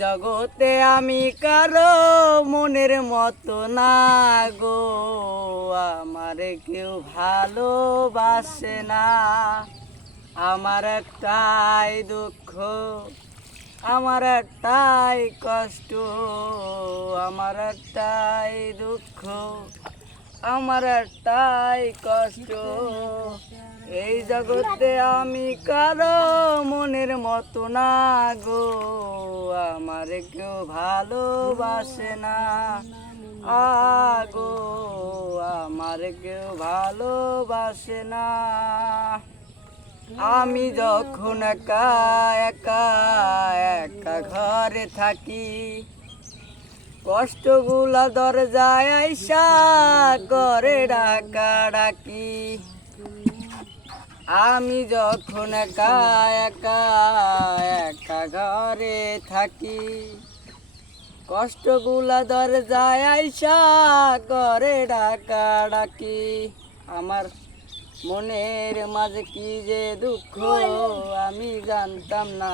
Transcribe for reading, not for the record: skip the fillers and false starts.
জগতে আমি কারো মনের মতো না গো, আমার কেউ ভালোবাসে না। আমার একটাই দুঃখ, আমার একটাই কষ্ট, আমার একটাই দুঃখ, আমার একটাই কষ্ট। এই জগতে আমি কারো মনের মতো না গো, আমার কেউ ভালোবাসে না। আগো আমার কেউ ভালোবাসে না। আমি যখন একা একা একা ঘরে থাকি, কষ্টগুলা দরজায় আইসা করে ডাকা ডাকি। আমি যখন একা একা একা ঘরে থাকি, কষ্টগুলা দরজায় আইসা করে ডাকা ডাকি। আমার মনের মাঝে কি যে দুঃখ আমি জানতাম না।